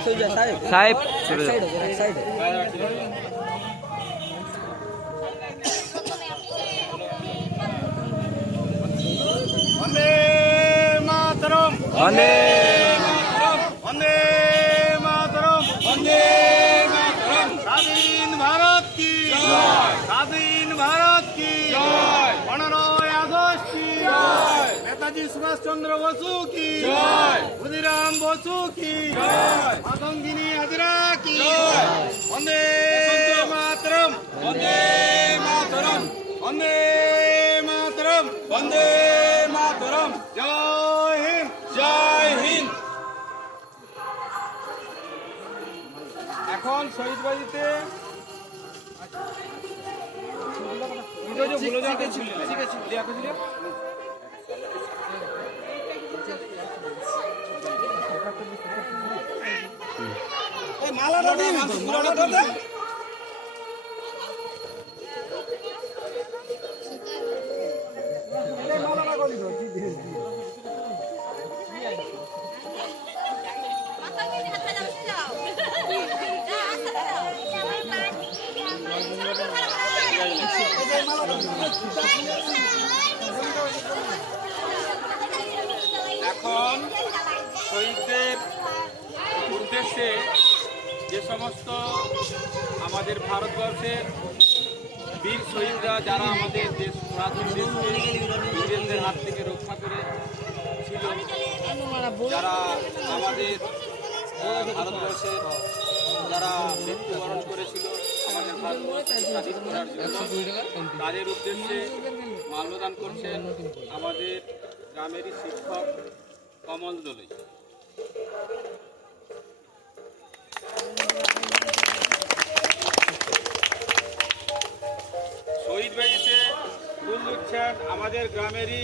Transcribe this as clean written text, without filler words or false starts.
সাহেব বন্দে মাতরম, বন্দে বন্দে মাতরম, বন্দে মাতরম। স্বাধীন ভারত কি জয়, স্বাধীন ভারত কি জয়, 15ই আগস্ট কি জয়, নেতাজি সুভাষ চন্দ্র বসু কি জয়, ক্ষুদিরাম বসু কি জয়, মাতঙ্গিনী হাজরা কি জয়। বন্দে মাতরম, বন্দে মাতরম, বন্দে মাতরম, বন্দে মাতরম। জয় হিন্দ, জয় হিন্দ। এখন শহীদবাড়িতে এখন শহীদদের উদ্দেশ্যে যে সমস্ত আমাদের ভারতবর্ষের বীর শহীদরা যারা আমাদের দেশ স্বাধীন দেশকে ইংরেজদের হাত থেকে রক্ষা করে ছিল, যারা আমাদের ভারতবর্ষের যারা মৃত্যুবরণ করেছিল আমাদের ভারতবর্ষকে স্বাধীন করার জন্য, তাদের উদ্দেশ্যে মাল্যদান করছেন আমাদের গ্রামেরই শিক্ষক কমল দোলই। শহীদ বাড়িতে ফুল দিচ্ছেন আমাদের গ্রামেরই